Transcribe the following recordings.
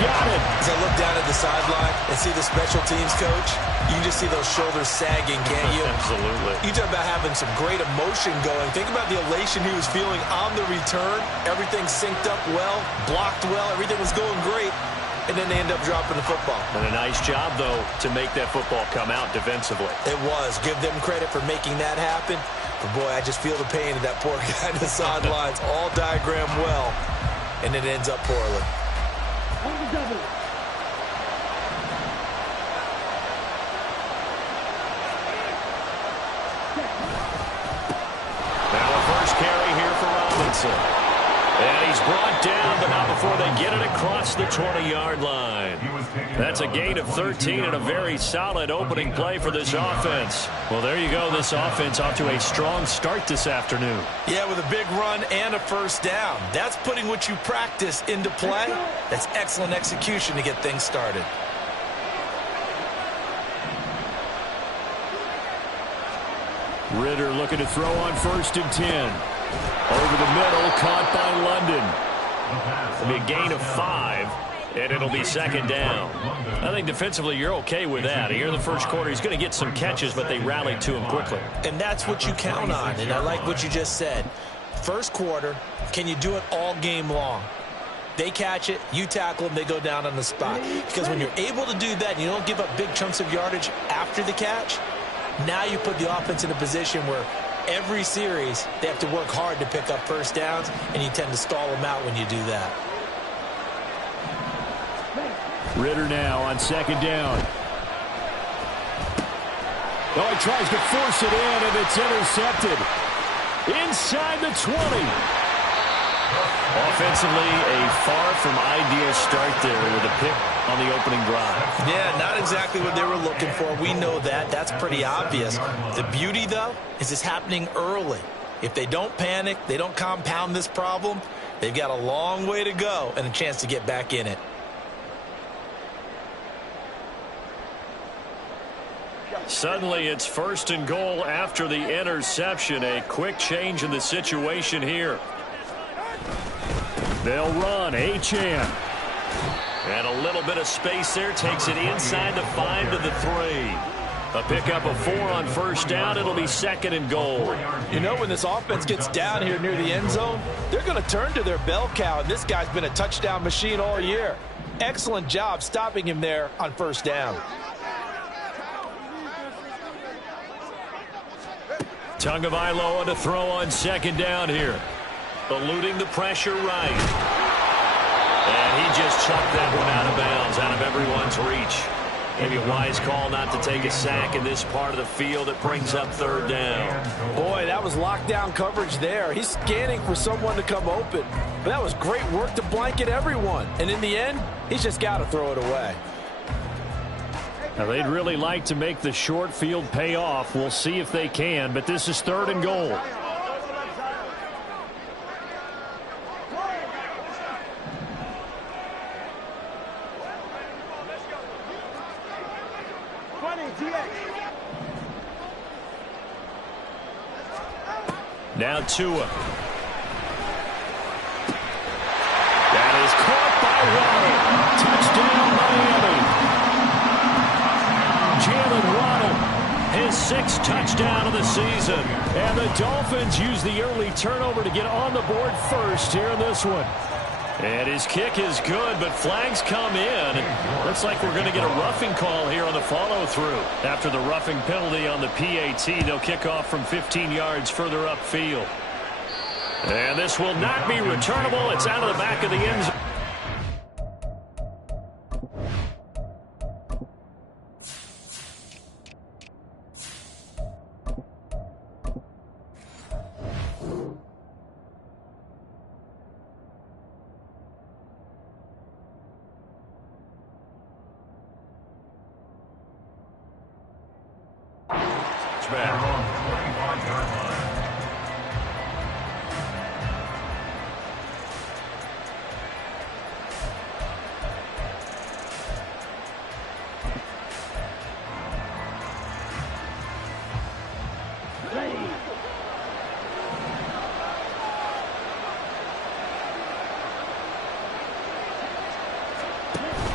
got it. As I look down at the sideline and see the special teams coach, you can just see those shoulders sagging, can't you? Absolutely. You talk about having some great emotion going. Think about the elation he was feeling on the return. Everything synced up well, blocked well, everything was going great, and then they end up dropping the football. And a nice job, though, to make that football come out defensively. It was. Give them credit for making that happen. But, boy, I just feel the pain of that poor guy in the sidelines. All diagrammed well, and it ends up poorly. Now a first carry here for Robinson. And he's brought down, but not before they get it across the 20-yard line. That's a gain of 13 and a very solid opening play for this offense. Well, there you go. This offense off to a strong start this afternoon. Yeah, with a big run and a first down. That's putting what you practice into play. That's excellent execution to get things started. Ridder looking to throw on 1st and 10. Over the middle, caught by London. It'll be a gain of 5, and it'll be 2nd down. I think defensively you're okay with that. Here in the first quarter, he's going to get some catches, but they rallied to him quickly. And that's what you count on, and I like what you just said. First quarter, can you do it all game long? They catch it, you tackle them, they go down on the spot. Because when you're able to do that and you don't give up big chunks of yardage after the catch, now you put the offense in a position where every series, they have to work hard to pick up first downs, and you tend to stall them out when you do that. Ridder now on 2nd down. Oh, he tries to force it in, and it's intercepted. Inside the 20. Offensively, a far from ideal start there with a pick on the opening drive. Yeah, not exactly what they were looking for. We know that. That's pretty obvious. The beauty, though, is it's happening early. If they don't panic, they don't compound this problem, they've got a long way to go and a chance to get back in it. Suddenly, it's 1st and goal after the interception. A quick change in the situation here. They'll run. Achane. And a little bit of space there. Takes it inside the 5 to the 3. A pickup of 4 on 1st down. It'll be 2nd and goal. You know, when this offense gets down here near the end zone, they're going to turn to their bell cow, and this guy's been a touchdown machine all year. Excellent job stopping him there on 1st down. Tagovailoa to throw on 2nd down here. Eluding the pressure right. And he just chucked that one out of bounds, out of everyone's reach. Maybe a wise call not to take a sack in this part of the field. It brings up 3rd down. Boy, that was lockdown coverage there. He's scanning for someone to come open. But that was great work to blanket everyone. And in the end, he's just got to throw it away. Now, they'd really like to make the short field pay off. We'll see if they can, but this is 3rd and goal. Now Tua. That is caught by Waddle. Touchdown, Miami. Jalen Waddle, his 6th touchdown of the season. And the Dolphins use the early turnover to get on the board first here in this one. And his kick is good, but flags come in. Looks like we're going to get a roughing call here on the follow-through. After the roughing penalty on the PAT, they'll kick off from 15 yards further upfield. And this will not be returnable. It's out of the back of the end zone.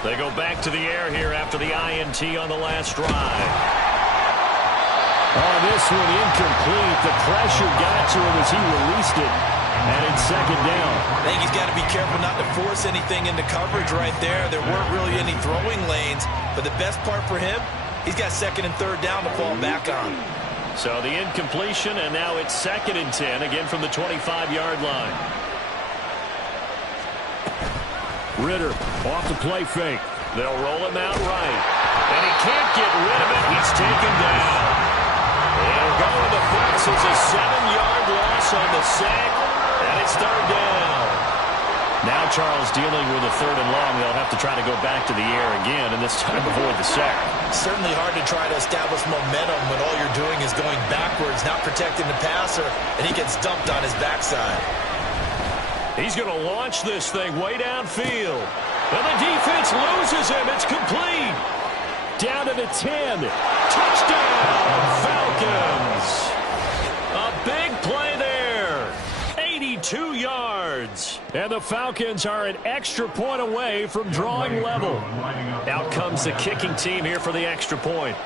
They go back to the air here after the INT on the last drive. Oh, this one incomplete. The pressure got to him as he released it. And it's second down. I think he's got to be careful not to force anything into coverage right there. There weren't really any throwing lanes. But the best part for him, he's got second and third down to fall back on. So the incompletion, and now it's 2nd and 10, again from the 25-yard line. Ridder off the play fake. They'll roll him out right. And he can't get rid of it. He's taken down. It'll go in the books as a 7-yard loss on the sack, and it's third down. Now Charles dealing with a 3rd and long. They'll have to try to go back to the air again, and this time avoid the sack. Certainly hard to try to establish momentum when all you're doing is going backwards, not protecting the passer, and he gets dumped on his backside. He's going to launch this thing way downfield. And the defense loses him. It's complete. Down to the 10. Touchdown, Falcons. A big play there. 82 yards. And the Falcons are an extra point away from drawing level. Out comes the kicking team here for the extra point.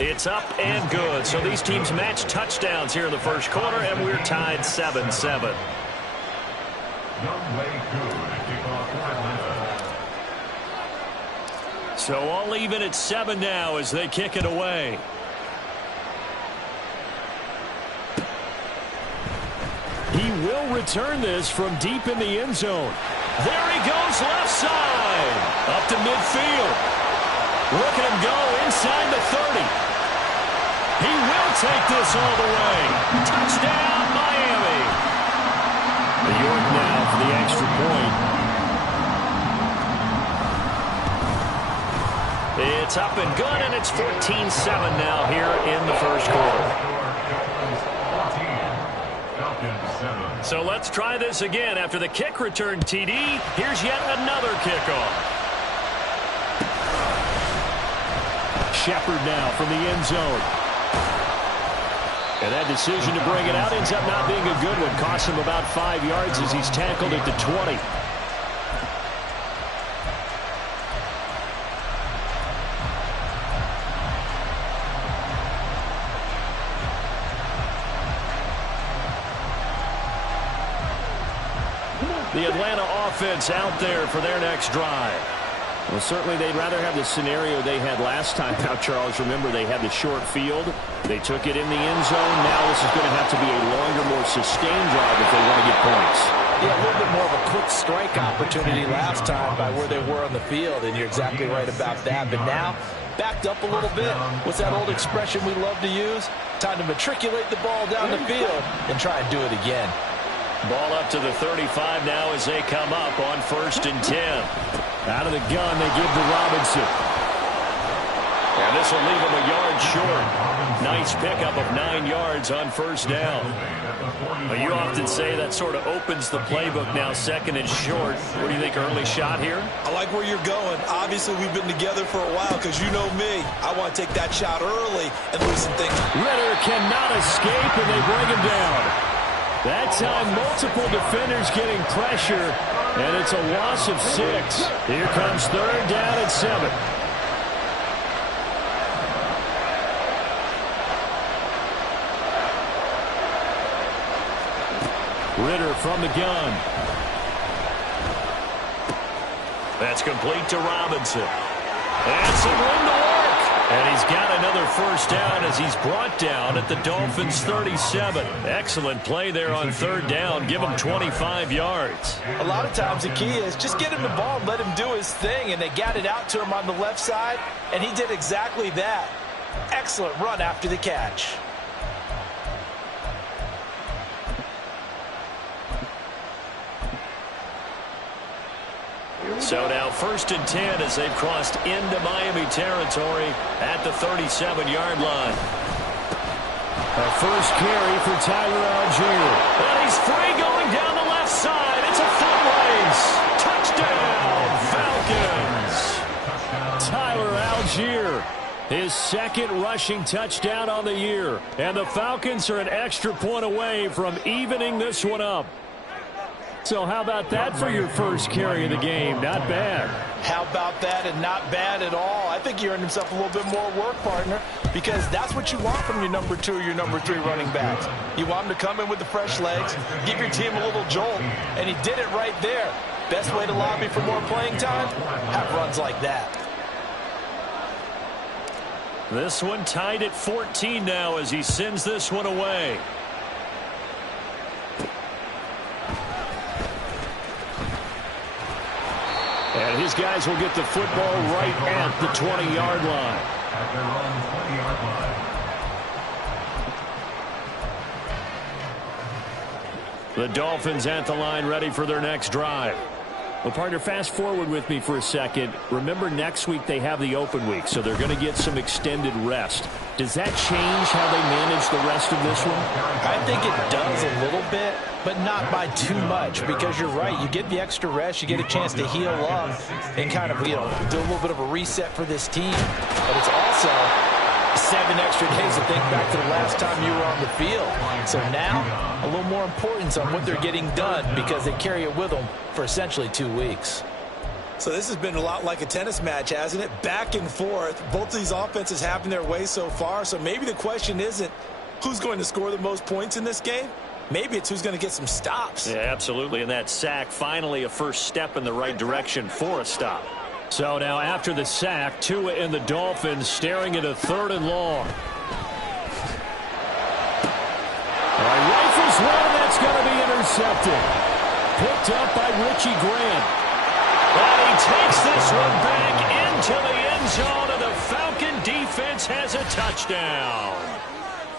It's up and good. So these teams match touchdowns here in the first quarter, and we're tied 7-7. So all even at 7 now as they kick it away. He will return this from deep in the end zone. There he goes, left side. Up to midfield. Look at him go inside the 30. He will take this all the way. Touchdown, Miami. York now for the extra point. It's up and good, and it's 14-7 now here in the first quarter. So let's try this again. After the kick return TD, here's yet another kickoff. Shepard now from the end zone. And that decision to bring it out ends up not being a good one. Costs him about 5 yards as he's tackled at the 20. The Atlanta offense out there for their next drive. Well, certainly they'd rather have the scenario they had last time out, Charles. Remember, they had the short field. They took it in the end zone. Now this is going to have to be a longer, more sustained drive if they want to get points. Yeah, a little bit more of a quick strike opportunity last time by where they were on the field, and you're exactly right about that. But now, backed up a little bit. What's that old expression we love to use? Time to matriculate the ball down the field and try and do it again. Ball up to the 35 now as they come up on 1st and 10. Out of the gun, they give to Robinson. And this will leave him a yard short. Nice pickup of 9 yards on 1st down. Well, you often say that sort of opens the playbook now, 2nd and short. What do you think, early shot here? I like where you're going. Obviously, we've been together for a while because you know me. I want to take that shot early and loosen things. Ridder cannot escape, and they bring him down. That time, multiple defenders getting pressure, and it's a loss of 6. Here comes 3rd down and 7. Ridder from the gun. That's complete to Robinson. And some room to work. And he's got another 1st down as he's brought down at the Dolphins' 37. Excellent play there on 3rd down. Give him 25 yards. A lot of times the key is just get him the ball and let him do his thing. And they got it out to him on the left side, and he did exactly that. Excellent run after the catch. So now 1st and 10 as they've crossed into Miami territory at the 37-yard line. A first carry for Tyler Algier. And he's free going down the left side. It's a foot race. Touchdown, Falcons. Tyler Algier, his 2nd rushing touchdown on the year. And the Falcons are an extra point away from evening this one up. So how about that for your first carry of the game? Not bad. How about that, and not bad at all. I think he earned himself a little bit more work, partner, because that's what you want from your number 2 or your number 3 running backs. You want him to come in with the fresh legs, give your team a little jolt, and he did it right there. Best way to lobby for more playing time? Have runs like that. This one tied at 14 now as he sends this one away. And his guys will get the football right at the 20-yard line. At their own 20-yard line. The Dolphins at the line, ready for their next drive. Well, partner, fast forward with me for a second. Remember, next week they have the open week, so they're going to get some extended rest. Does that change how they manage the rest of this one? I think it does a little bit, but not by too much, because you're right. You get the extra rest, you get a chance to heal up and kind of, do a little bit of a reset for this team. But it's also 7 extra days to think back to the last time you were on the field. So now, a little more importance on what they're getting done because they carry it with them for essentially 2 weeks. So this has been a lot like a tennis match, hasn't it? Back and forth. Both of these offenses having their way so far. So maybe the question isn't who's going to score the most points in this game. Maybe it's who's going to get some stops. Yeah, absolutely. And that sack, finally a first step in the right direction for a stop. So now after the sack, Tua and the Dolphins staring at a 3rd and long. Rifles one, and that's going to be intercepted. Picked up by Richie Grant. And he takes this one back into the end zone, and the Falcon defense has a touchdown.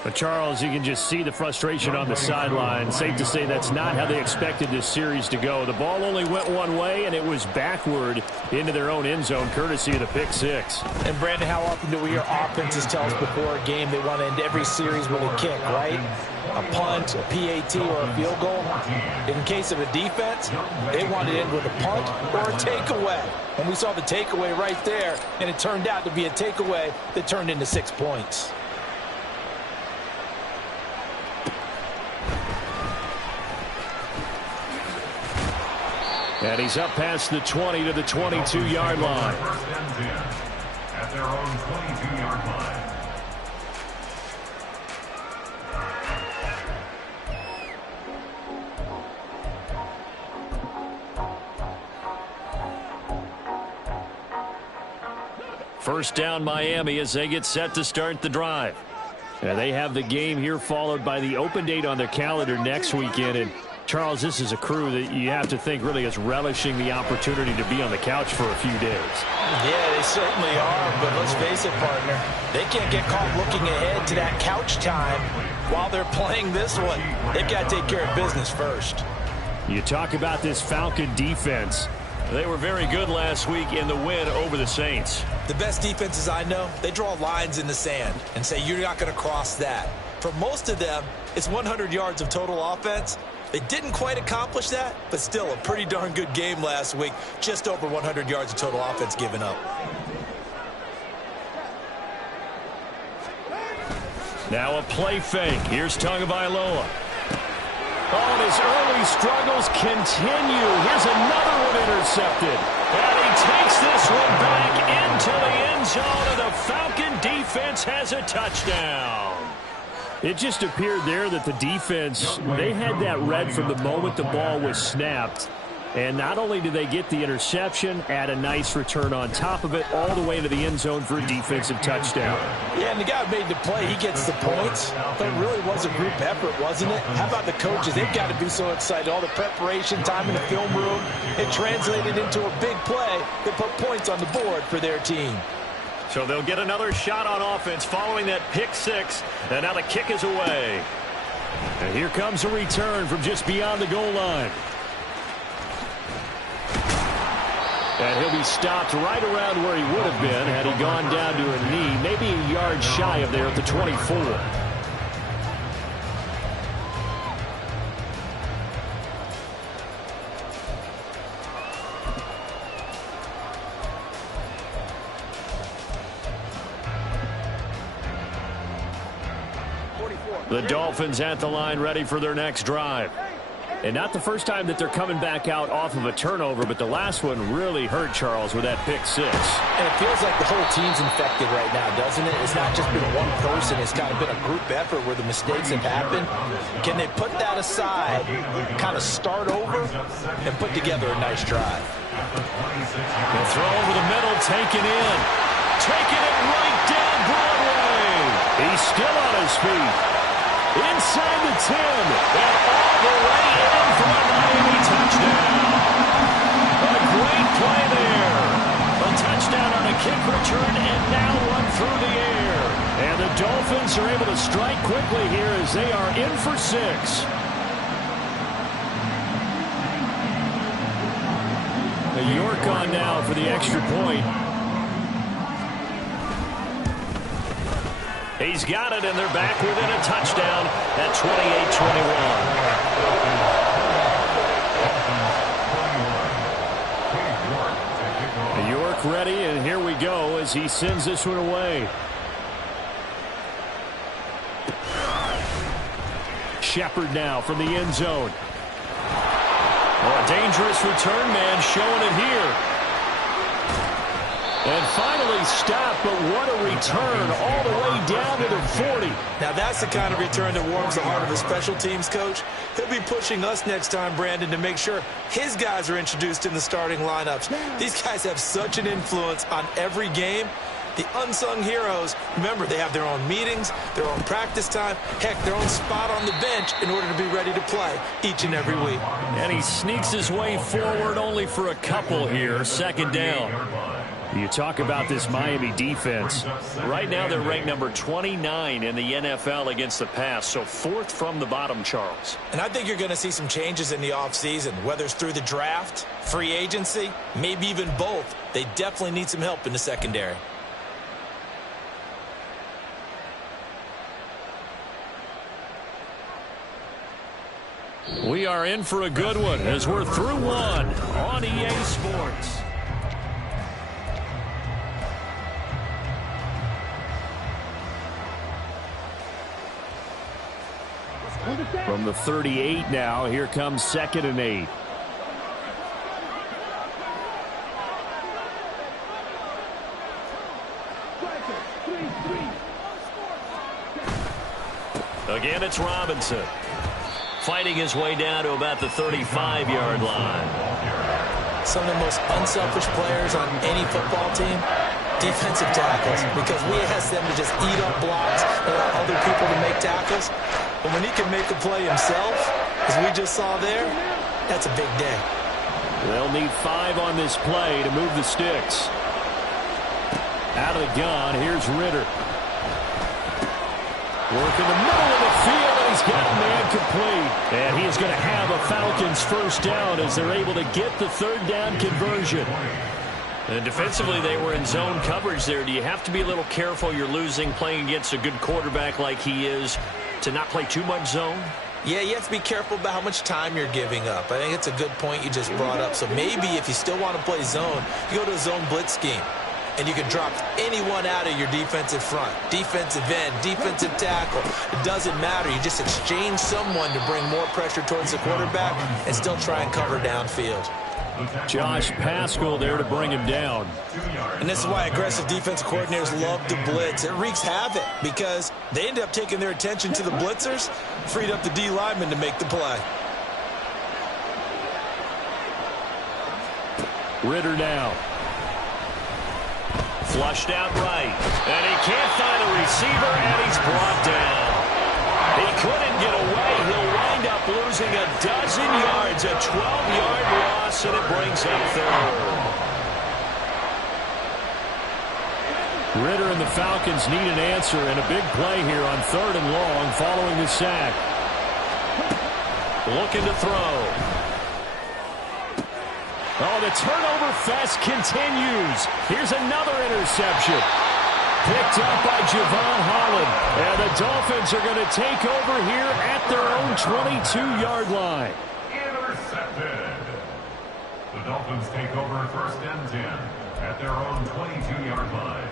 But Charles, you can just see the frustration on the sideline. Safe to say that's not how they expected this series to go. The ball only went one way, and it was backward into their own end zone, courtesy of the pick six. And, Brandon, how often do we hear offenses tell us before a game they want to end every series with a kick, right? A punt, a PAT, or a field goal. In case of a defense, they want to end with a punt or a takeaway. And we saw the takeaway right there, and it turned out to be a takeaway that turned into 6 points. And he's up past the 20 to the 22-yard line. First and 10 at their own 22-yard line. First down Miami as they get set to start the drive. And they have the game here followed by the open date on their calendar next weekend. And Charles, this is a crew that you have to think really is relishing the opportunity to be on the couch for a few days. Yeah, they certainly are, but let's face it, partner. They can't get caught looking ahead to that couch time while they're playing this one. They've got to take care of business first. You talk about this Falcon defense. They were very good last week in the win over the Saints. The best defenses I know, they draw lines in the sand and say you're not going to cross that. For most of them, it's 100 yards of total offense. They didn't quite accomplish that, but still a pretty darn good game last week. Just over 100 yards of total offense given up. Now a play fake. Here's Tagovailoa. Oh, and his early struggles continue. Here's another one intercepted. And he takes this one back into the end zone, and the Falcon defense has a touchdown. It just appeared there that the defense, they had that read from the moment the ball was snapped. And not only did they get the interception, add a nice return on top of it, all the way to the end zone for a defensive touchdown. Yeah, and the guy who made the play, he gets the points. But it really was a group effort, wasn't it? How about the coaches? They've got to be so excited. All the preparation time in the film room, it translated into a big play that put points on the board for their team. So they'll get another shot on offense following that pick six. And now the kick is away. And here comes a return from just beyond the goal line. And he'll be stopped right around where he would have been had he gone down to a knee, maybe a yard shy of there at the 24. The Dolphins at the line ready for their next drive. And not the first time that they're coming back out off of a turnover, but the last one really hurt Charles with that pick six. And it feels like the whole team's infected right now, doesn't it? It's not just been one person. It's kind of been a group effort where the mistakes have happened. Can they put that aside, kind of start over, and put together a nice drive? The throw over the middle, taken in. Taking it right down Broadway. He's still on his feet. Inside the 10. And all the way in for a Miami touchdown. A great play there. A touchdown on a kick return and now run through the air. And the Dolphins are able to strike quickly here as they are in for 6. York on now for the extra point. He's got it, and they're back within a touchdown at 28-21. York ready, and here we go as he sends this one away. Shepard now from the end zone. Oh, a dangerous return man showing it here. And finally stopped, but what a return all the way down to the 40. Now that's the kind of return that warms the heart of a special teams coach. He'll be pushing us next time, Brandon, to make sure his guys are introduced in the starting lineups. These guys have such an influence on every game. The unsung heroes, remember, they have their own meetings, their own practice time, heck, their own spot on the bench in order to be ready to play each and every week. And he sneaks his way forward only for a couple here, second down. You talk about this Miami defense. Right now they're ranked number 29 in the NFL against the pass, so 4th from the bottom, Charles. And I think you're going to see some changes in the offseason, whether it's through the draft, free agency, maybe even both. They definitely need some help in the secondary. We are in for a good one as we're through one on EA Sports. From the 38 now, here comes 2nd and 8. Again, it's Robinson. Fighting his way down to about the 35-yard line. Some of the most unselfish players on any football team, defensive tackles, because we ask them to just eat up blocks and allow other people to make tackles. But when he can make a play himself, as we just saw there, that's a big day. They'll need 5 on this play to move the sticks. Out of the gun, here's Ritter. Work in the middle of the field, and he's got a man complete. And he is going to have a Falcons first down as they're able to get the 3rd down conversion. And defensively, they were in zone coverage there. Do you have to be a little careful? You're losing playing against a good quarterback like he is to not play too much zone? Yeah, you have to be careful about how much time you're giving up. I think it's a good point you just brought up. So maybe if you still want to play zone, you go to a zone blitz scheme. And you can drop anyone out of your defensive front, defensive end, defensive tackle. It doesn't matter. You just exchange someone to bring more pressure towards the quarterback and still try and cover downfield. Josh Paschal there to bring him down. And this is why aggressive defensive coordinators love to blitz. It wreaks havoc because they end up taking their attention to the blitzers, freed up the D lineman to make the play. Ritter now. Flushed out right. And he can't find a receiver, and he's brought down. He couldn't get away. He'll wind up losing a dozen yards, a 12-yard loss, and it brings up 3rd. Ritter and the Falcons need an answer, and a big play here on 3rd and long following the sack. Looking to throw. Oh, the turnover fest continues. Here's another interception. Picked up by Javon Holland. And the Dolphins are going to take over here at their own 22-yard line. Intercepted. The Dolphins take over 1st and 10 at their own 22-yard line.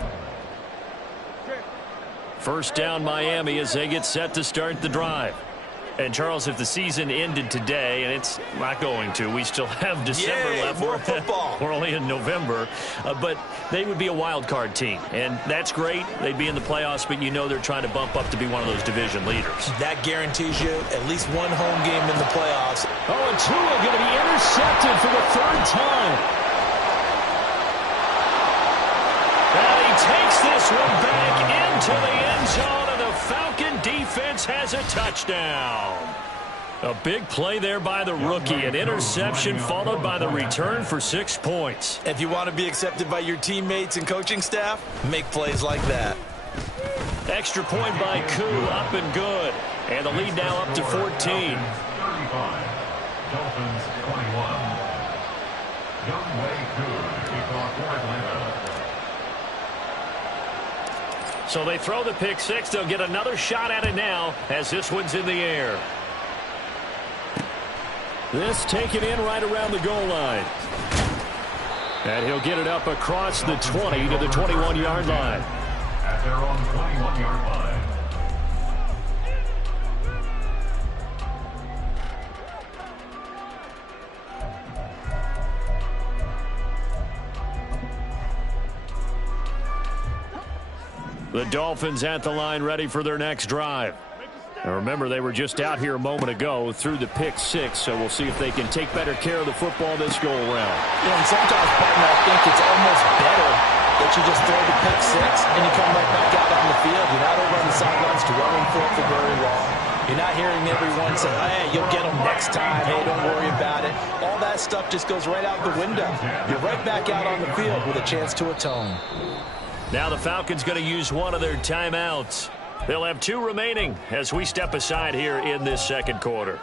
First down Miami as they get set to start the drive. And, Charles, if the season ended today, and it's not going to, we still have December left. More football. We're only in November. But they would be a wild card team. And that's great. They'd be in the playoffs, but you know they're trying to bump up to be one of those division leaders. That guarantees you at least one home game in the playoffs. Oh, and Tua going to be intercepted for the third time. And he takes this one back into the end zone, and the Falcon defense has a touchdown. A big play there by the rookie. An interception followed by the return for 6 points. If you want to be accepted by your teammates and coaching staff, make plays like that. Extra point by Koo, up and good. And the lead now up to 14. 35. Dolphins 21. Younghoe Koo to kick off for Atlanta. So they throw the pick six. They'll get another shot at it now as this one's in the air. This taken in right around the goal line. And he'll get it up across the 20 to the 21-yard line. At their own 21-yard line. The Dolphins at the line ready for their next drive. Now remember, they were just out here a moment ago through the pick six, so we'll see if they can take better care of the football this go around. And sometimes, partner, I think it's almost better that you just throw the pick six and you come right back out on the field. You're not over on the sidelines to running for very long. You're not hearing everyone say, hey, you'll get them next time. Hey, don't worry about it. All that stuff just goes right out the window. You're right back out on the field with a chance to atone. Now the Falcons going to use one of their timeouts. They'll have 2 remaining as we step aside here in this second quarter.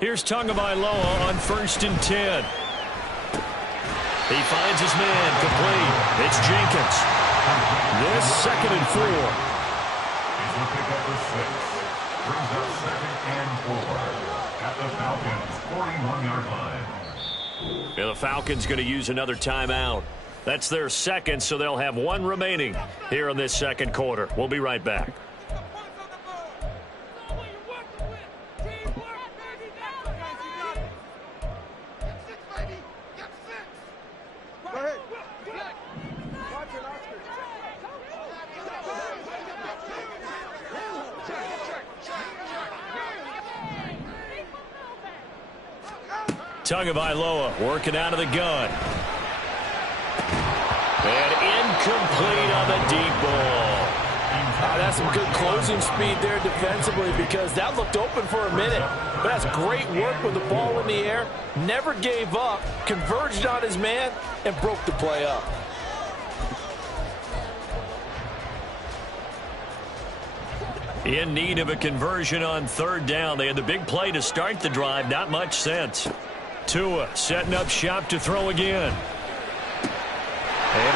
Here's Tagovailoa on 1st and 10. He finds his man complete. It's Jenkins. This 2nd and 4. He's the pick up with 6. Brings up 2nd and 4 at the Falcons' 41-yard line. Yeah, the Falcons going to use another timeout. That's their second, so they'll have 1 remaining here in this second quarter. We'll be right back. Tagovailoa working out of the gun. And incomplete on the deep ball. That's some good closing speed there defensively because that looked open for a minute. But that's great work with the ball in the air. Never gave up, converged on his man, and broke the play up. In need of a conversion on 3rd down. They had the big play to start the drive. Not much sense. Tua setting up shop to throw again. Able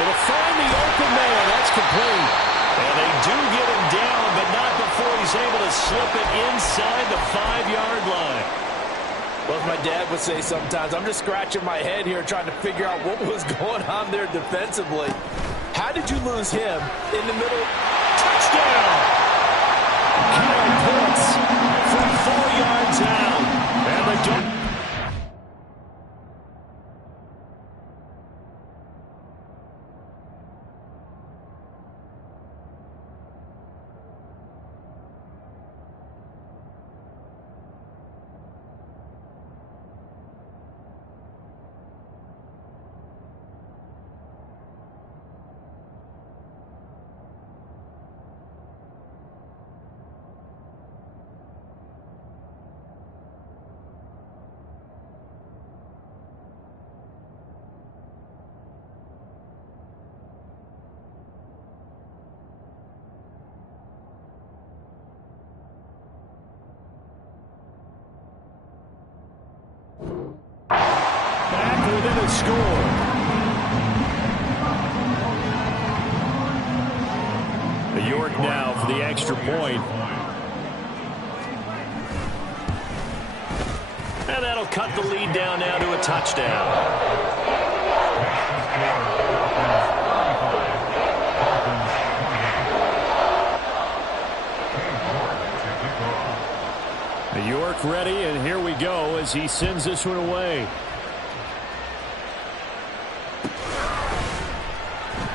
to find the open man. That's complete. And they do get him down, but not before he's able to slip it inside the 5-yard line. Well, as my dad would say sometimes, I'm just scratching my head here trying to figure out what was going on there defensively. How did you lose him in the middle? Touchdown! Kyle Pitts from 4 yards out. And the within a score. York now for the extra point. And that that'll cut the lead down now to a touchdown. York ready, and here we go as he sends this one away.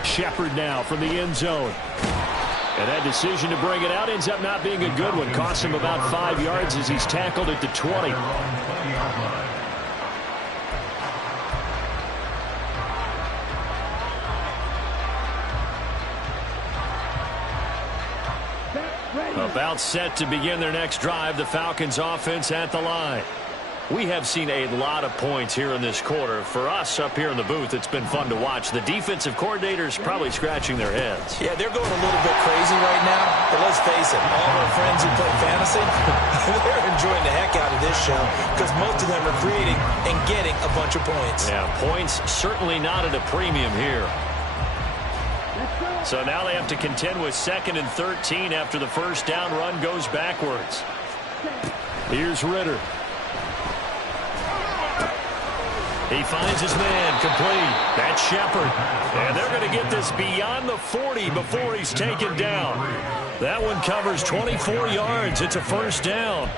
Shepard now from the end zone. And that decision to bring it out ends up not being a good one. Costs him about 5 yards as he's tackled at the 20. About set to begin their next drive, the Falcons offense at the line. We have seen a lot of points here in this quarter. For us up here in the booth, it's been fun to watch. The defensive coordinators probably scratching their heads. Yeah, they're going a little bit crazy right now. But let's face it, all our friends who play fantasy, they're enjoying the heck out of this show because most of them are creating and getting a bunch of points. Yeah, points certainly not at a premium here. So now they have to contend with 2nd and 13 after the first down run goes backwards. Here's Ritter. He finds his man complete. That's Shepard. And they're going to get this beyond the 40 before he's taken down. That one covers 24 yards. It's a first down.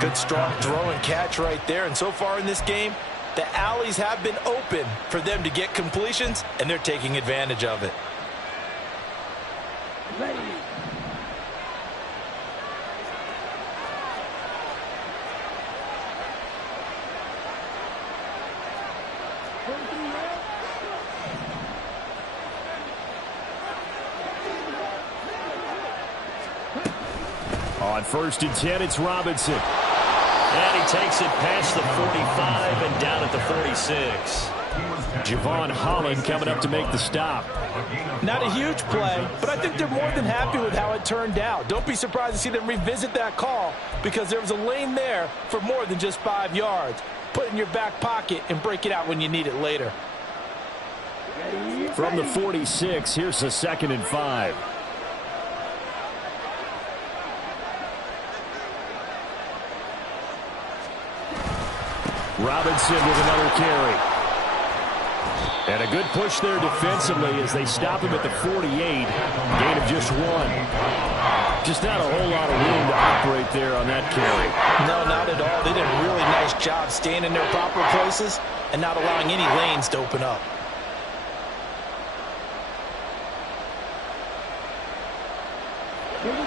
Good strong throw and catch right there. And so far in this game, the alleys have been open for them to get completions, and they're taking advantage of it. On 1st and 10, it's Robinson. And he takes it past the 45 and down at the 46. Javon Holland coming up to make the stop. Not a huge play, but I think they're more than happy with how it turned out. Don't be surprised to see them revisit that call because there was a lane there for more than just 5 yards. Put it in your back pocket and break it out when you need it later. From the 46, here's a 2nd and 5. Robinson with another carry. And a good push there defensively as they stop him at the 48. Gain of just 1. Just not a whole lot of room to operate there on that carry. No, not at all. They did a really nice job staying in their proper places and not allowing any lanes to open up.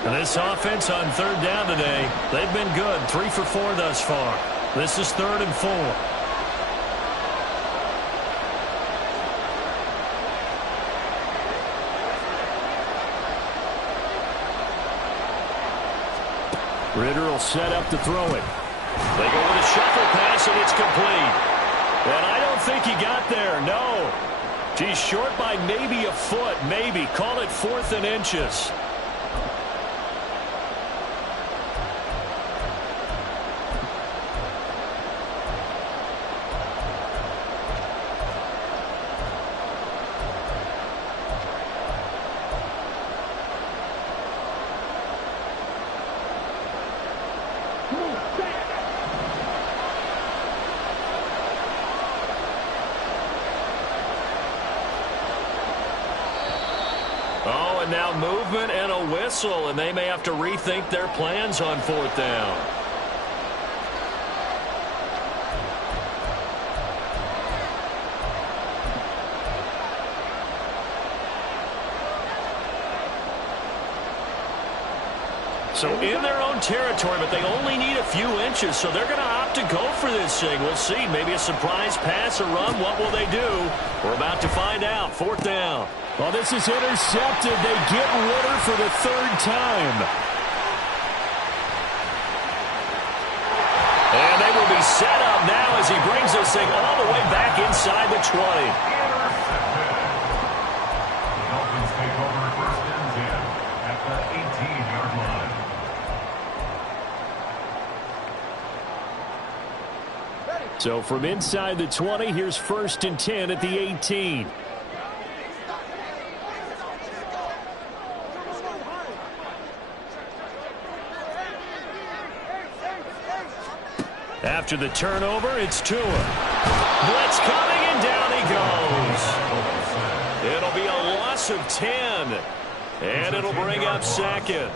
And this offense on 3rd down today, they've been good. 3 for 4 thus far. This is 3rd and 4. Ritter will set up to throw it. They go with a shuffle pass, and it's complete. And I don't think he got there, no. He's short by maybe a foot, maybe. Call it 4th and inches. Oh, and now movement and a whistle, and they may have to rethink their plans on 4th down. So in their own territory, but they only need a few inches, so they're going to opt to go for this thing. We'll see. Maybe a surprise pass or run. What will they do? We're about to find out. 4th down. Well, this is intercepted. They get Ritter for the 3rd time. And they will be set up now as he brings this thing all the way back inside the 20. So from inside the 20, here's 1st and 10 at the 18. After the turnover, it's Tua. Blitz coming, and down he goes. It'll be a loss of 10. And it'll bring up second.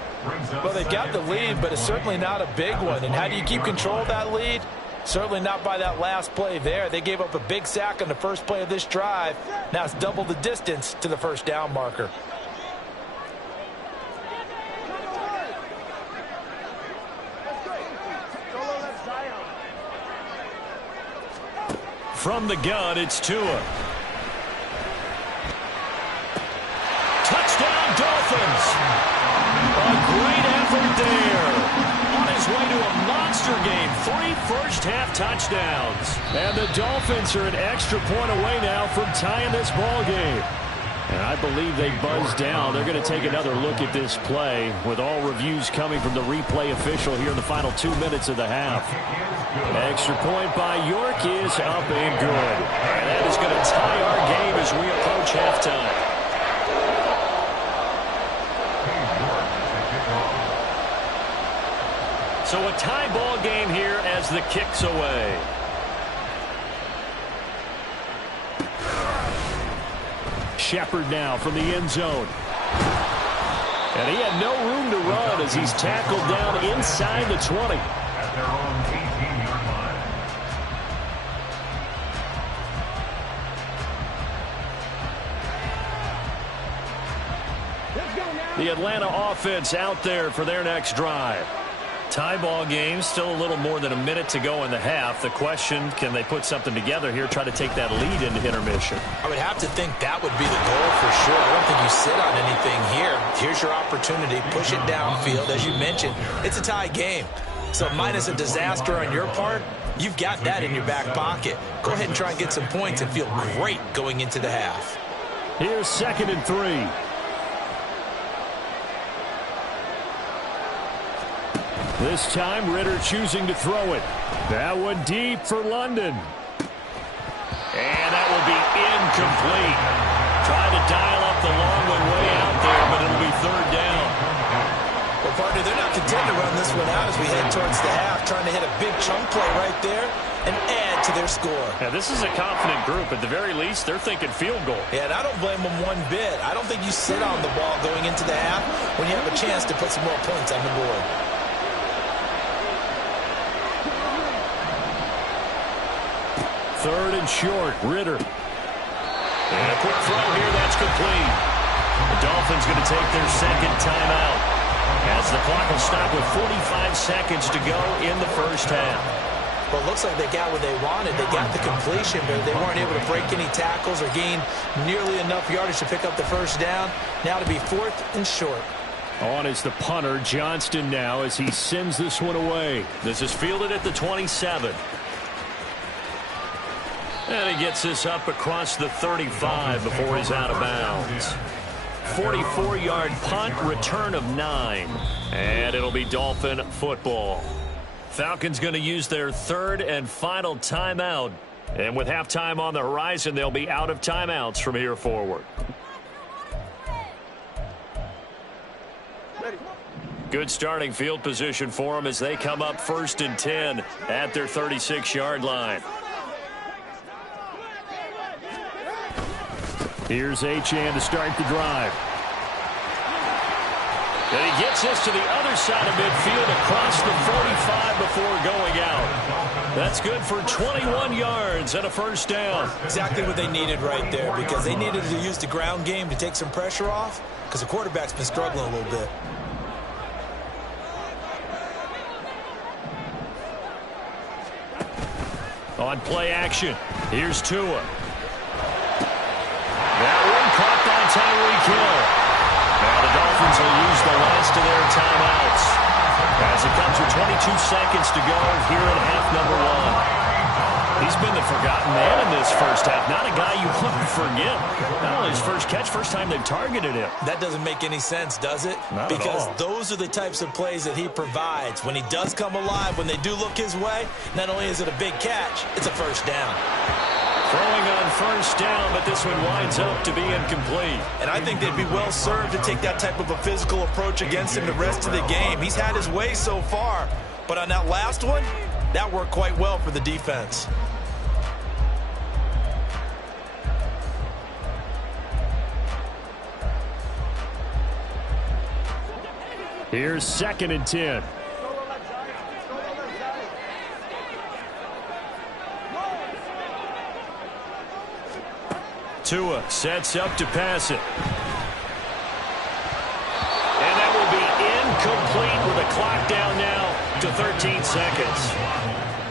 Well, they got the lead, but it's certainly not a big one. And how do you keep control of that lead? Certainly not by that last play there. They gave up a big sack on the first play of this drive. Now it's double the distance to the first down marker. From the gun, it's Tua. Touchdown, Dolphins. A great effort there. On his way to a monster game. 3 first-half touchdowns. And the Dolphins are an extra point away now from tying this ball game. And I believe they buzzed down. They're going to take another look at this play with all reviews coming from the replay official here in the final 2 minutes of the half. Extra point by York is up and good. And that is going to tie our game as we approach halftime. So a tie ball game here as the kick's away. Shepard now from the end zone. And he had no room to run as he's tackled down inside the 20. At their own 18-yard line. The Atlanta offense out there for their next drive. Tie ball game, still a little more than a minute to go in the half. The question, can they put something together here, try to take that lead into intermission? I would have to think that would be the goal for sure. I don't think you sit on anything here. Here's your opportunity. Push it downfield. As you mentioned, it's a tie game. So minus a disaster on your part, you've got that in your back pocket. Go ahead and try and get some points and feel great going into the half. Here's 2nd and 3. This time, Ritter choosing to throw it. That one deep for London. And that will be incomplete. Trying to dial up the long way out there, but it'll be 3rd down. Well, partner, they're not content to run this one out as we head towards the half, trying to hit a big chunk play right there and add to their score. Yeah, this is a confident group. At the very least, they're thinking field goal. Yeah, and I don't blame them one bit. I don't think you sit on the ball going into the half when you have a chance to put some more points on the board. 3rd and short, Ritter. And a quick throw here, that's complete. The Dolphins going to take their 2nd timeout as the clock will stop with 45 seconds to go in the first half. Well, it looks like they got what they wanted. They got the completion, but they weren't able to break any tackles or gain nearly enough yardage to pick up the first down. Now to be 4th and short. On is the punter, Johnston now, as he sends this one away. This is fielded at the 27. And he gets this up across the 35 before he's out of bounds. 44-yard punt, return of 9. And it'll be Dolphin football. Falcons going to use their 3rd and final timeout. And with halftime on the horizon, they'll be out of timeouts from here forward. Good starting field position for them as they come up 1st and 10 at their 36-yard line. Here's Achane to start the drive. And he gets this to the other side of midfield across the 45 before going out. That's good for 21 yards and a first down. Exactly what they needed right there, because they needed to use the ground game to take some pressure off, because the quarterback's been struggling a little bit. On play action, here's Tua. That one caught by Tyreek Hill. Now the Dolphins will use the last of their timeouts as it comes with 22 seconds to go here in half number 1. He's been the forgotten man in this first half. Not a guy you want to forget. Not only his first catch, first time they've targeted him. That doesn't make any sense, does it? Not at all. Because those are the types of plays that he provides. When he does come alive, when they do look his way, not only is it a big catch, it's a first down. Throwing on first down, but this one winds up to be incomplete. And I think they'd be well served to take that type of a physical approach against him the rest of the game. He's had his way so far, but on that last one, That worked quite well for the defense. Here's 2nd and 10. Tua sets up to pass it. And that will be incomplete with the clock down now to 13 seconds.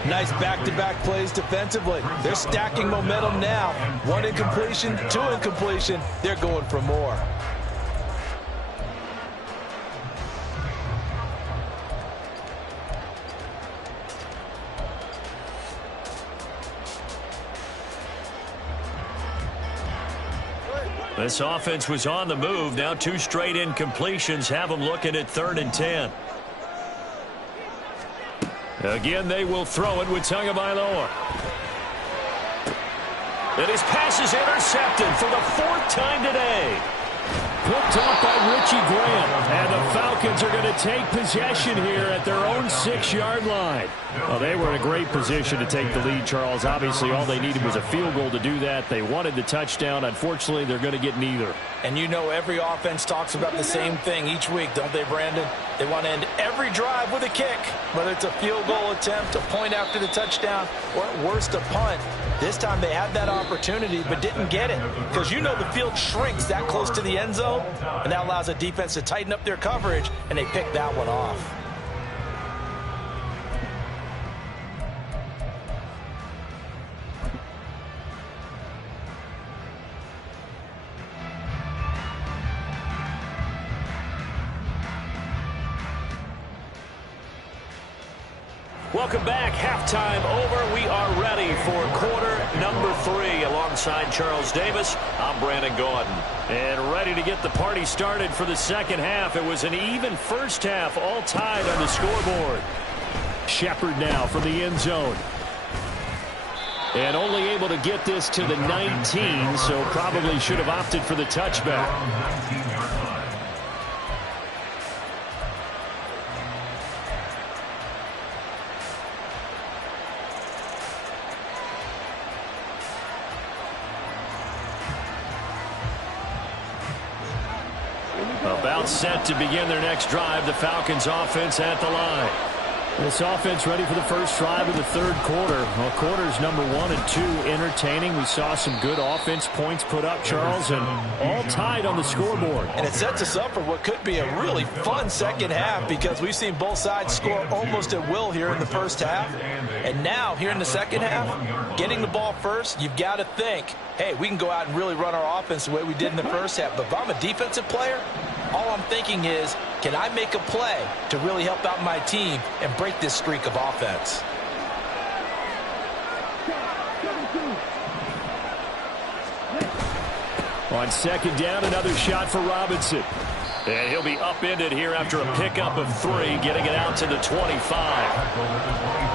Nice back-to-back plays defensively. They're stacking momentum now. 1 incompletion, 2 incompletion. They're going for more. This offense was on the move. Now 2 straight incompletions have them looking at 3rd and 10. Again, they will throw it with Tagovailoa. And his pass is intercepted for the 4th time today. Picked off by Richie Graham. And the Falcons are going to take possession here at their own 6-yard line. Well, they were in a great position to take the lead, Charles. Obviously, all they needed was a field goal to do that. They wanted the touchdown. Unfortunately, they're going to get neither. And you know every offense talks about the same thing each week, don't they, Brandon? They want to end every drive with a kick, whether it's a field goal attempt, a point after the touchdown, or at worst a punt. This time they had that opportunity but didn't get it because you know the field shrinks that close to the end zone, and that allows the defense to tighten up their coverage, and they picked that one off. Welcome back. Halftime over. We are ready for quarter number 3. Alongside Charles Davis, I'm Brandon Gaudin. And ready to get the party started for the second half. It was an even first half, all tied on the scoreboard. Shepard now from the end zone. And only able to get this to the 19, so probably should have opted for the touchback. About set to begin their next drive. The Falcons offense at the line. This offense ready for the first drive of the 3rd quarter. Well, quarters number 1 and 2 entertaining. We saw some good offense points put up, Charles, and all tied on the scoreboard. And it sets us up for what could be a really fun second half because we've seen both sides score almost at will here in the first half. And now, here in the second half, getting the ball first, you've got to think, hey, we can go out and really run our offense the way we did in the first half. But if I'm a defensive player, all I'm thinking is, can I make a play to really help out my team and break this streak of offense? On 2nd down, another shot for Robinson. And he'll be upended here after a pickup of 3, getting it out to the 25.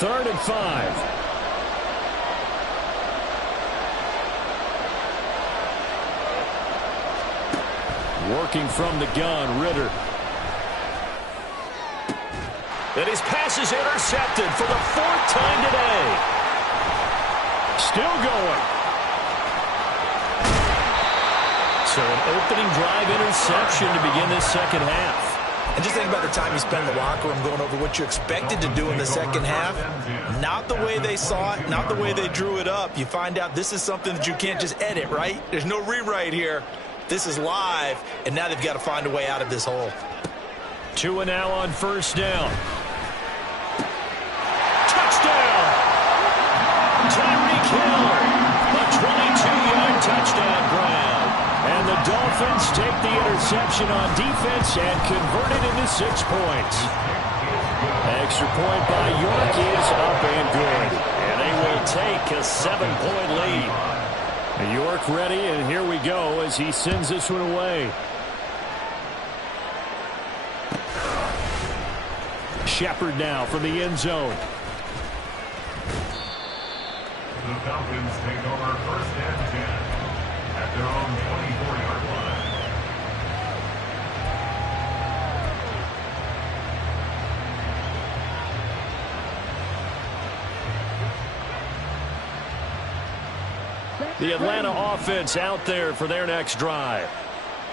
Third and 5. Working from the gun, Ritter. And his pass is intercepted for the 4th time today. Still going. So an opening drive interception to begin this second half. And just think about the time you spend in the locker room going over what you expected to do in the second half. Not the way they saw it, not the way they drew it up. You find out this is something that you can't just edit, right? There's no rewrite here. This is live, and now they've got to find a way out of this hole. Tua now on 1st down. Touchdown! Tyreek Hill, a 22-yard touchdown grab. And the Dolphins take the interception on defense and convert it into 6 points. Extra point by York is up and good. And they will take a 7-point lead. York ready, and here we go as he sends this one away. Shepard now from the end zone. The Falcons take over 1st and 10. their own 24-yard line. The Atlanta offense out there for their next drive.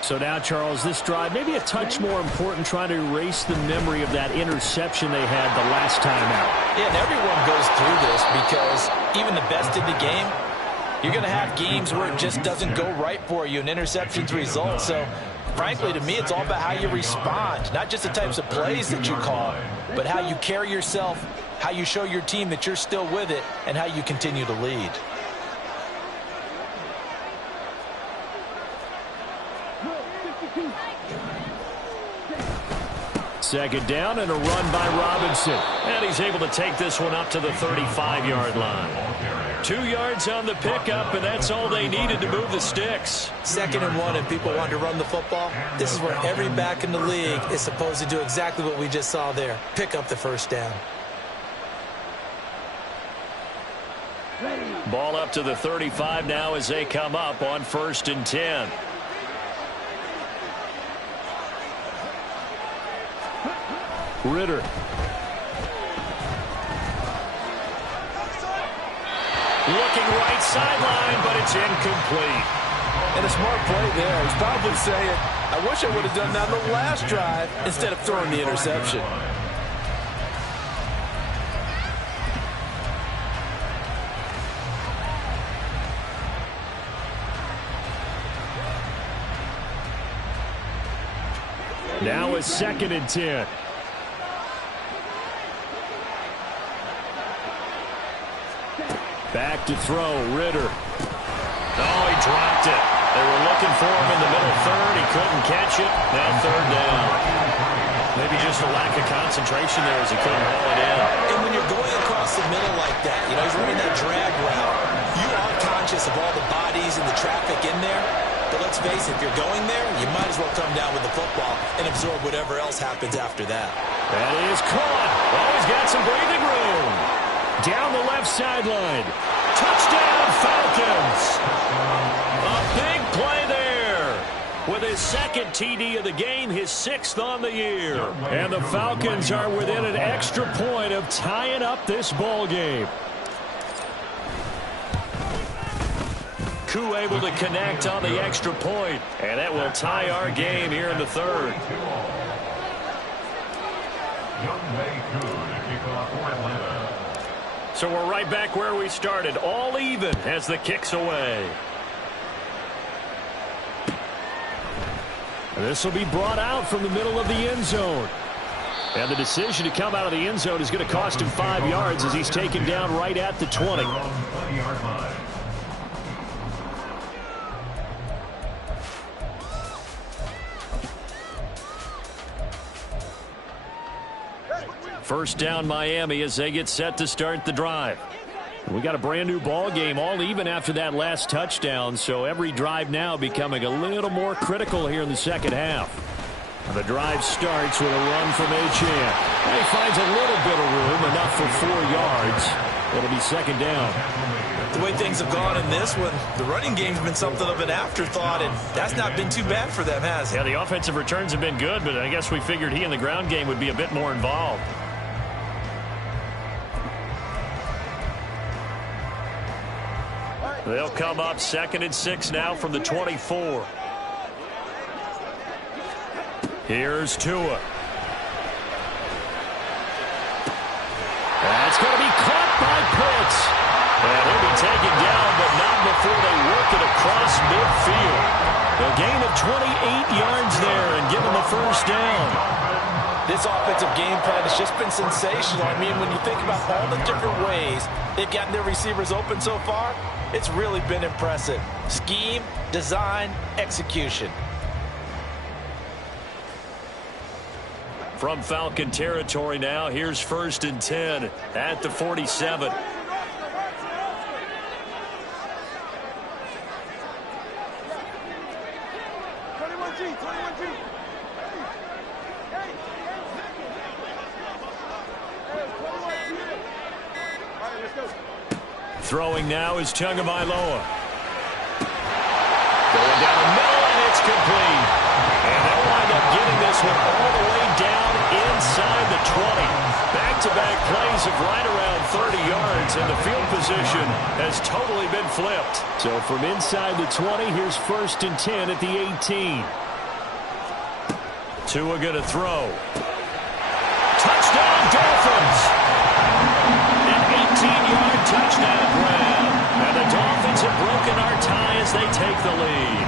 So now, Charles, this drive maybe a touch more important, trying to erase the memory of that interception they had the last time out. Yeah, and everyone goes through this because even the best in the game, you're going to have games where it just doesn't go right for you and interceptions result. So, frankly, to me, it's all about how you respond, not just the types of plays that you call, but how you carry yourself, how you show your team that you're still with it, and how you continue to lead. Second down and a run by Robinson. And he's able to take this one up to the 35-yard line. 2 yards on the pickup, and that's all they needed to move the sticks. 2nd and 1, and people want to run the football. This is where every back in the league is supposed to do exactly what we just saw there. Pick up the first down. Ball up to the 35 now as they come up on 1st and 10. Ritter. Looking right sideline, but it's incomplete. And a smart play there. He's probably saying, I wish I would have done that on the last drive instead of throwing the interception. Now it's 2nd and 10. Back to throw, Ritter. Oh, he dropped it. They were looking for him in the middle third. He couldn't catch it. Now 3rd down. Maybe just a lack of concentration there as he couldn't haul it in. And when you're going across the middle like that, you know, he's running that drag route, you are conscious of all the bodies and the traffic in there. But let's face it, if you're going there, you might as well come down with the football and absorb whatever else happens after that. That is caught. Oh, he's got some breathing room. Down the left sideline. Touchdown, Falcons. A big play there. With his 2nd TD of the game, his 6th on the year. And the Falcons are within an extra point of tying up this ball game. Koo able to connect on the extra point, and that will tie our game here in the 3rd. Younghoe Koo to kick off for Atlanta. So we're right back where we started, all even as the kick's away. This will be brought out from the middle of the end zone. And the decision to come out of the end zone is going to cost him 5 yards as he's taken down right at the 20. 20-yard line. First down Miami as they get set to start the drive. We got a brand new ball game, all even after that last touchdown, so every drive now becoming a little more critical here in the second half. The drive starts with a run from Achane. And he finds a little bit of room, enough for 4 yards. It'll be 2nd down. The way things have gone in this one, the running game's been something of an afterthought, and that's not been too bad for them, has it? Yeah, the offensive returns have been good, but I guess we figured he in the ground game would be a bit more involved. They'll come up 2nd and 6 now from the 24. Here's Tua. That's going to be caught by Pitts. And he'll be taken down, but not before they work it across midfield. A gain of 28 yards there and give them the first down. This offensive game plan has just been sensational. I mean, when you think about all the different ways they've gotten their receivers open so far, it's really been impressive. Scheme, design, execution. From Falcon territory now, here's 1st and 10 at the 47. Throwing now is Tagovailoa. down the middle, and it's complete. And they'll wind up getting this one all the way down inside the 20. Back-to-back plays of right around 30 yards, and the field position has totally been flipped. So from inside the 20, here's 1st and 10 at the 18. Tua going to throw. Touchdown, Dolphins! An 18-yard touchdown grab. And the Dolphins have broken our tie as they take the lead.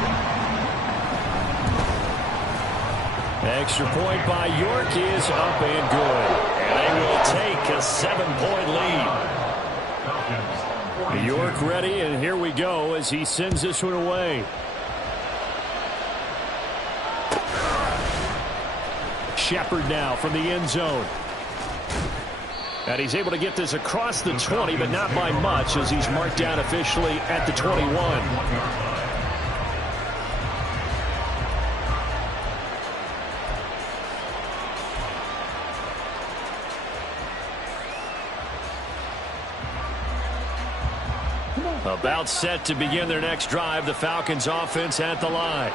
Extra point by York is up and good. And they will take a 7-point lead. York ready, and here we go as he sends this one away. Shepard now from the end zone. And he's able to get this across the 20, but not by much as he's marked down officially at the 21. About set to begin their next drive, the Falcons offense at the line.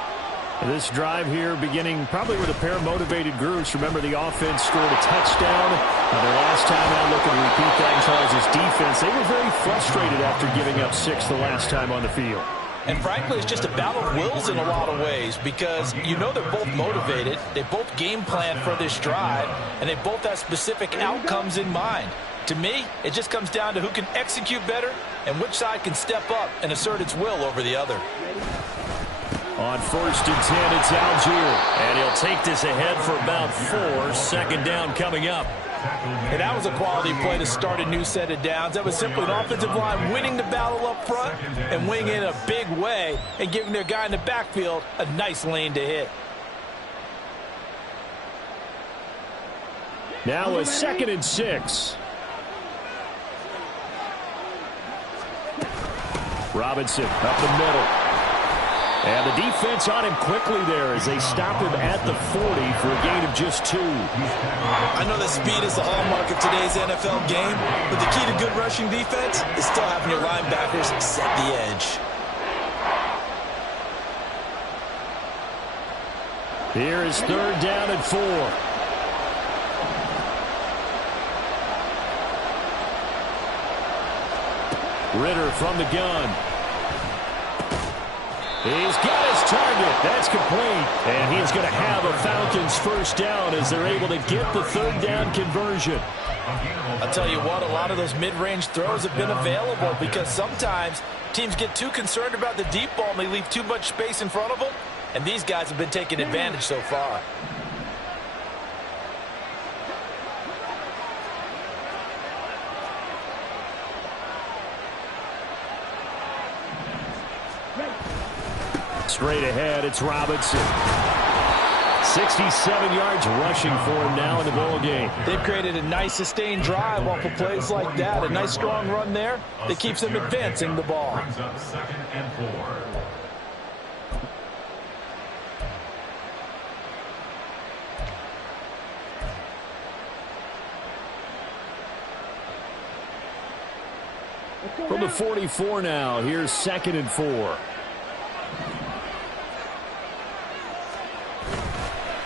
This drive here beginning probably with a pair of motivated groups. Remember, the offense scored a touchdown. Their last time out, looking to repeat that in Charles' defense. They were very frustrated after giving up 6 the last time on the field. And frankly, it's just a battle of wills in a lot of ways because you know they're both motivated. They both game plan for this drive, and they both have specific outcomes in mind. To me, it just comes down to who can execute better and which side can step up and assert its will over the other. On 1st and 10, it's Algier. And he'll take this ahead for about 4. Second down coming up. And that was a quality play to start a new set of downs. That was simply an offensive line winning the battle up front and winning in a big way and giving their guy in the backfield a nice lane to hit. Now a 2nd and 6. Robinson up the middle. And the defense on him quickly there as they stop him at the 40 for a gain of just 2. I know that speed is the hallmark of today's NFL game, but the key to good rushing defense is still having your linebackers set the edge. Here is 3rd down and 4. Ritter from the gun. He's got his target. That's complete. And he's going to have a Falcons 1st down as they're able to get the 3rd down conversion. I'll tell you what, a lot of those mid-range throws have been available because sometimes teams get too concerned about the deep ball and they leave too much space in front of them. And these guys have been taking advantage so far. Straight ahead, it's Robinson. 67 yards rushing for him now in the ball game. They've created a nice sustained drive off of plays like that. A nice strong run there that keeps them advancing the ball. Brings up 2nd and 4. From the 44 now, here's 2nd and 4.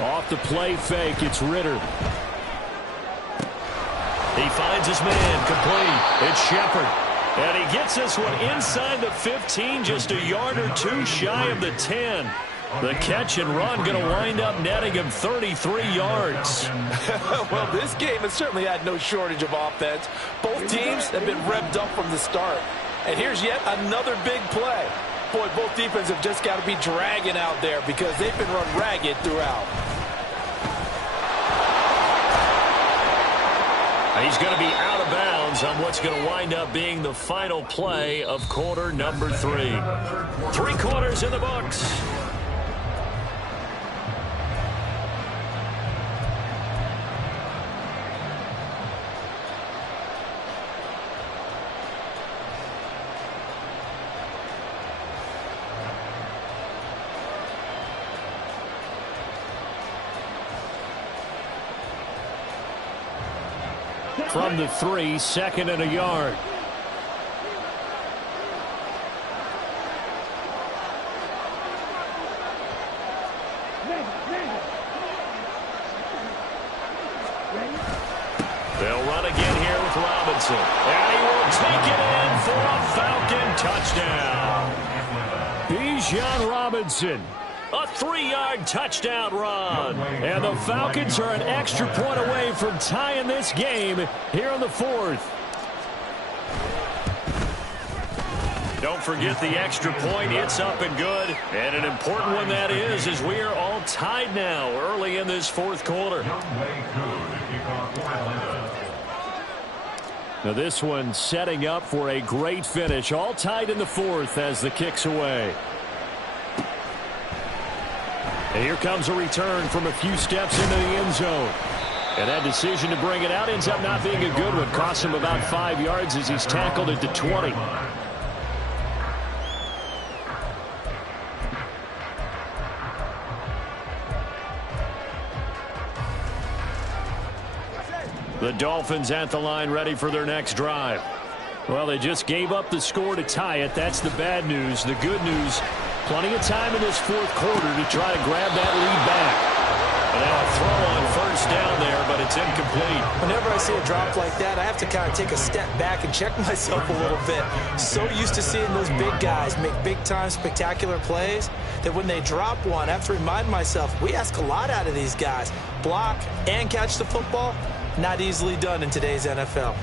Off the play fake, it's Ritter. He finds his man, complete. It's Shepard. And he gets this one inside the 15, just a yard or 2 shy of the 10. The catch and run going to wind up netting him 33 yards. Well, this game has certainly had no shortage of offense. Both teams have been revved up from the start. And here's yet another big play. Boy, both defenses have just got to be dragging out there because they've been run ragged throughout. He's going to be out of bounds on what's going to wind up being the final play of quarter number 3. 3 quarters in the books. From the 3, 2nd and a yard. They'll run again here with Robinson. And he will take it in for a Falcon touchdown. Bijan Robinson, a 3-yard touchdown run. And the Falcons are an extra point away from tying this game here in the 4th. Don't forget the extra point. It's up and good. And an important one that is, as we are all tied now early in this 4th quarter. Now this one setting up for a great finish. All tied in the 4th as the kick's away. And here comes a return from a few steps into the end zone. And that decision to bring it out ends up not being a good one. Costs him about 5 yards as he's tackled at the 20. The Dolphins at the line ready for their next drive. Well, they just gave up the score to tie it. That's the bad news. The good news, plenty of time in this 4th quarter to try to grab that lead back. And now a throw on first down there, but it's incomplete. Whenever I see a drop like that, I have to kind of take a step back and check myself a little bit. So used to seeing those big guys make big-time spectacular plays that when they drop one, I have to remind myself, we ask a lot out of these guys. Block and catch the football. Not easily done in today's NFL.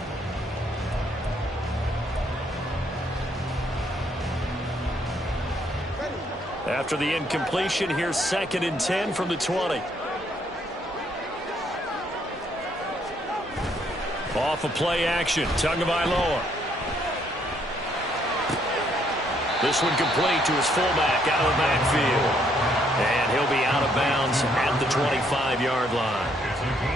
After the incompletion, here's 2nd and 10 from the 20. Off of play action, Tagovailoa. This one complete to his fullback out of the backfield. And he'll be out of bounds at the 25-yard line.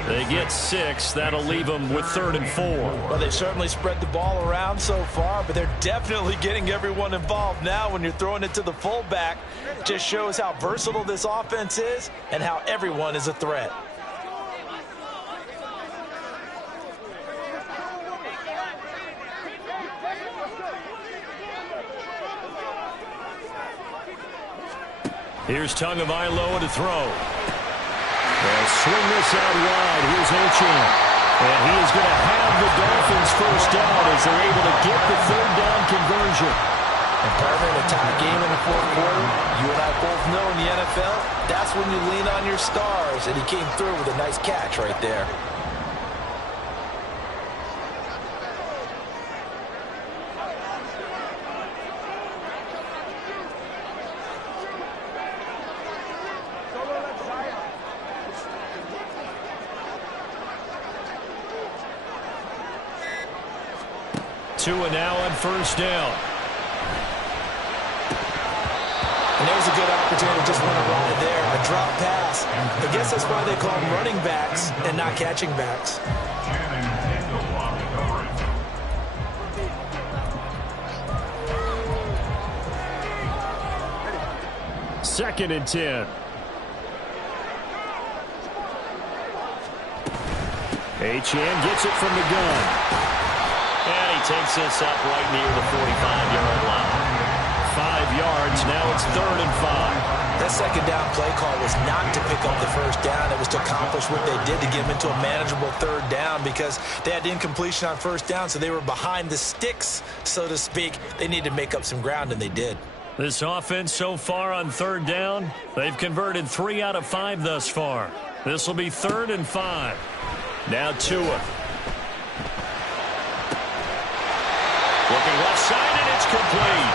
They get 6. That'll leave them with 3rd and 4. Well, they've certainly spread the ball around so far, but they're definitely getting everyone involved now when you're throwing it to the fullback. Just shows how versatile this offense is and how everyone is a threat. Here's Tagovailoa to throw. They'll swing this out wide. Here's Achane. And he is going to have the Dolphins first down as they're able to get the 3rd down conversion. And partner, in a tie game in the 4th quarter, you and I both know in the NFL, that's when you lean on your stars. And he came through with a nice catch right there. Tua now on first down. And there's a good opportunity to just run a ride there. A drop pass. I guess that's why they call them running backs and not catching backs. 2nd and 10. Achane gets it from the gun. And he takes this up right near the 45-yard line. 5 yards. Now it's 3rd and 5. That 2nd down play call was not to pick up the first down. It was to accomplish what they did to get them into a manageable 3rd down because they had incompletion on first down, so they were behind the sticks, so to speak. They needed to make up some ground, and they did. This offense so far on 3rd down, they've converted 3 out of 5 thus far. This will be 3rd and 5. Now Tua. Looking left side, and it's complete.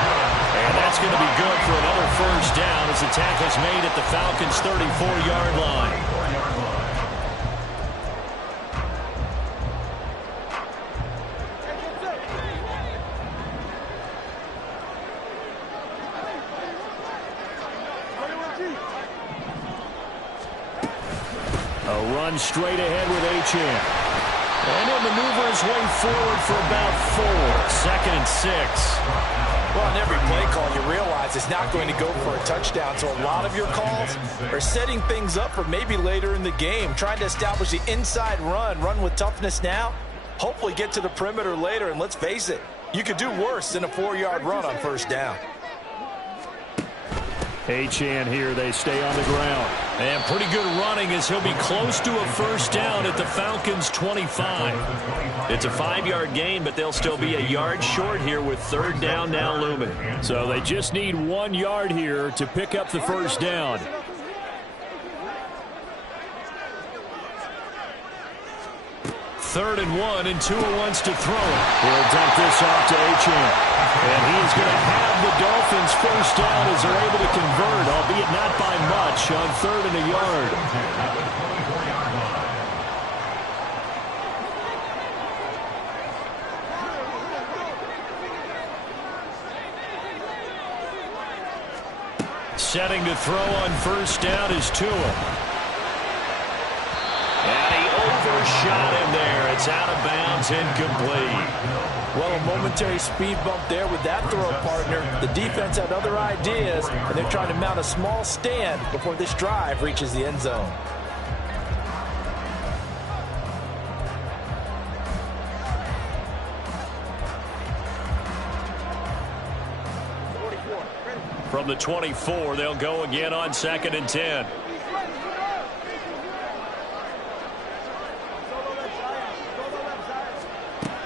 And that's going to be good for another first down as the tackle's made at the Falcons' 34-yard line. A run straight ahead with Achane. And he'll maneuver his way forward for about 4. 2nd and 6. Well, on every play call, you realize it's not going to go for a touchdown. So a lot of your calls are setting things up for maybe later in the game, trying to establish the inside run with toughness now, hopefully get to the perimeter later. And let's face it, you could do worse than a 4-yard run on first down. Achane here. They stay on the ground. And pretty good running as he'll be close to a first down at the Falcons' 25. It's a 5-yard gain, but they'll still be a yard short here with third down now looming. So they just need 1 yard here to pick up the first down. Third and 1, and Tua wants to throw it. He'll dump this off to Achane. And he's going to have the Dolphins first down as they're able to convert, albeit not by much, on third and a yard. Setting to throw on first down is Tua. And he overshot him there. It's out of bounds, incomplete. Well, a momentary speed bump there with that throw, partner. The defense had other ideas, and they're trying to mount a small stand before this drive reaches the end zone. From the 24, they'll go again on 2nd and 10.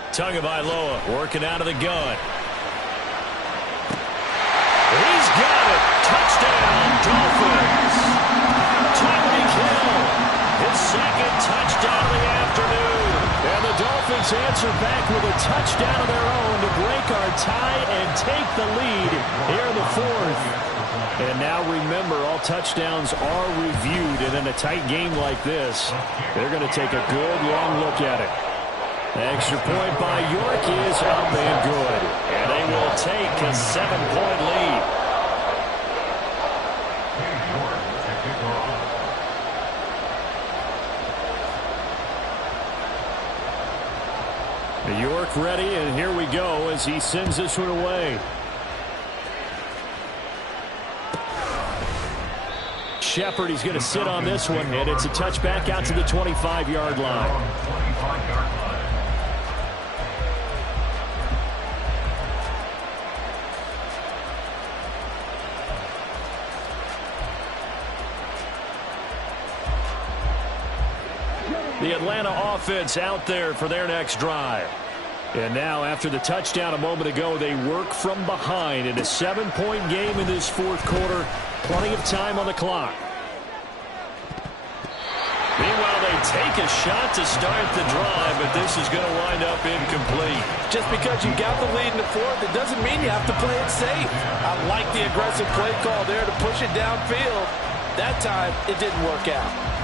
Tagovailoa working out of the gun. He's got it. Touchdown, Dolphins. Tyreek Hill, his second touchdown of the afternoon. And the Dolphins answer back with a touchdown of their own to break our tie and take the lead here in the 4th. And now remember, all touchdowns are reviewed, and in a tight game like this, they're going to take a good long look at it. Extra point by York is up and good. And they will take a 7-point lead. York ready, and here we go as he sends this one away. Shepard, he's going to sit on this one, and it's a touchback out to the 25-yard line. The Atlanta offense out there for their next drive. And now, after the touchdown a moment ago, they work from behind in a 7-point game in this 4th quarter. Plenty of time on the clock. Meanwhile, they take a shot to start the drive, but this is going to wind up incomplete. Just because you got the lead in the 4th, it doesn't mean you have to play it safe. I like the aggressive play call there to push it downfield. That time, it didn't work out.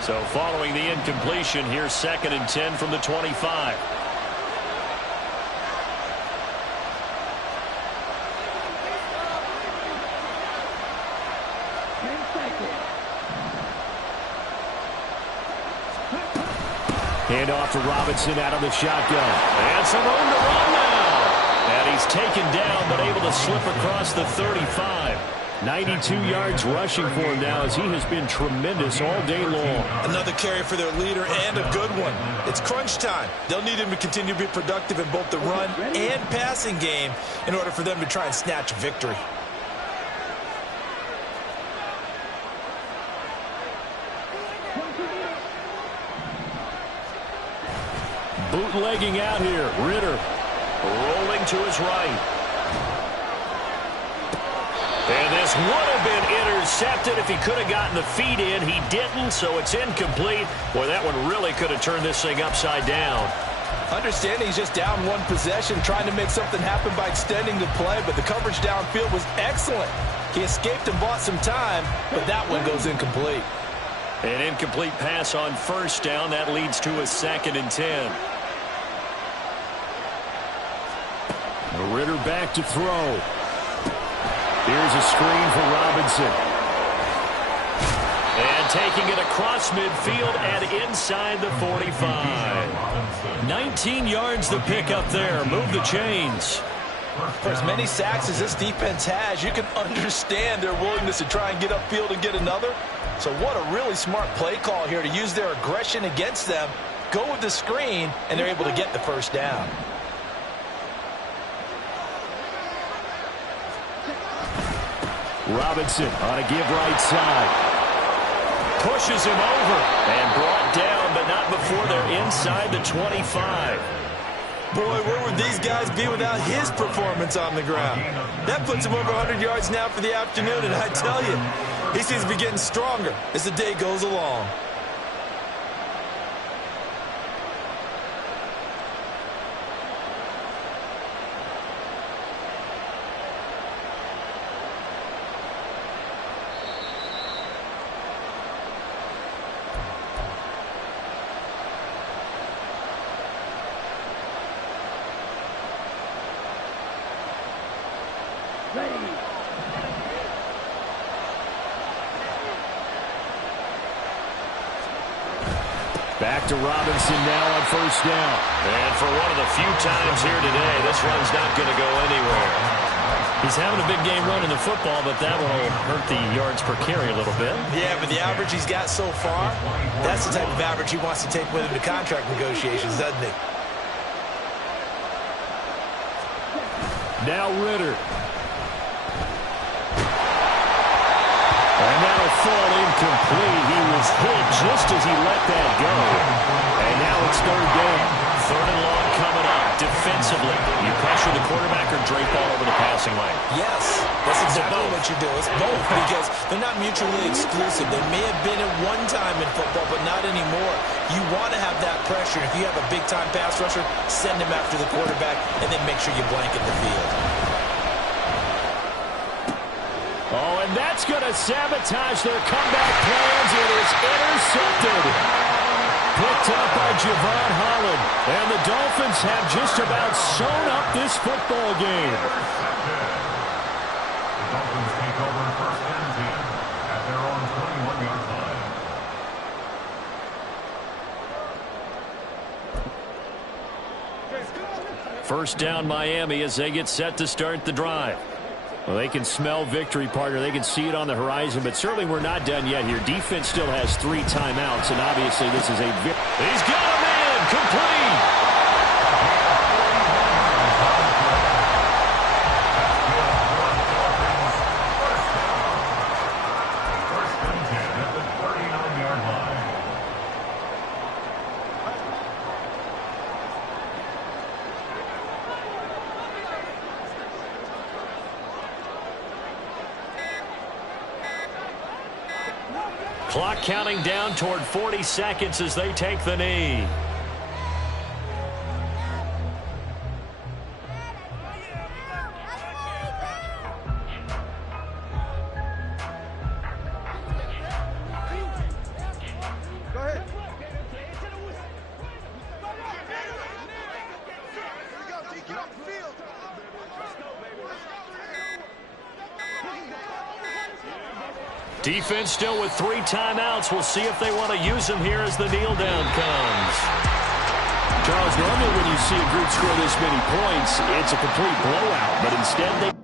So following the incompletion, here's 2nd and 10 from the 25. Hand off to Robinson out of the shotgun. And some room to run now. And he's taken down, but able to slip across the 35. 92 yards rushing for him now as he has been tremendous all day long. Another carry for their leader and a good one. It's crunch time. They'll need him to continue to be productive in both the run and passing game in order for them to try and snatch a victory. Bootlegging out here. Ritter rolling to his right. And this would have been intercepted if he could have gotten the feet in. He didn't, so it's incomplete. Boy, that one really could have turned this thing upside down. Understanding he's just down one possession, trying to make something happen by extending the play, but the coverage downfield was excellent. He escaped and bought some time, but that one goes incomplete. An incomplete pass on first down. That leads to a 2nd and 10. Ritter back to throw. Here's a screen for Robinson. And taking it across midfield and inside the 45. 19 yards to pick up there. Move the chains. For as many sacks as this defense has, you can understand their willingness to try and get upfield and get another. So what a really smart play call here to use their aggression against them, go with the screen, and they're able to get the first down. Robinson on a give right side. Pushes him over and brought down, but not before they're inside the 25. Boy, where would these guys be without his performance on the ground? That puts him over 100 yards now for the afternoon, and I tell you, he seems to be getting stronger as the day goes along. Back to Robinson now on first down. And for one of the few times here today, this run's not going to go anywhere. He's having a big game running the football, but that will hurt the yards per carry a little bit. Yeah, but the average he's got so far, that's the type of average he wants to take with him to contract negotiations, doesn't he? Now Ritter. And that'll fall incomplete. He was hit just as he let that go. And now it's third down. Third and long coming up. Defensively, you pressure the quarterback or drape all over the passing lane? Yes, that's exactly what you do. It's both because they're not mutually exclusive. They may have been at one time in football, but not anymore. You want to have that pressure. If you have a big-time pass rusher, send him after the quarterback and then make sure you blanket the field. Oh, and that's going to sabotage their comeback plans. It is intercepted. Picked up by Javon Holland. And the Dolphins have just about sewn up this football game. The Dolphins take over first and 10 at their own 21-yard line. First down Miami as they get set to start the drive. Well, they can smell victory, partner. They can see it on the horizon, but certainly we're not done yet here. Defense still has 3 timeouts, and obviously this is a he's got a man, complete. First and 10 at the 39-yard line. Clock counting down toward 40 seconds as they take the knee. Go ahead. Get off the field. Defense still with 3 timeouts. We'll see if they want to use them here as the kneel down comes. Charles, normally when you see a group score this many points, it's a complete blowout, but instead they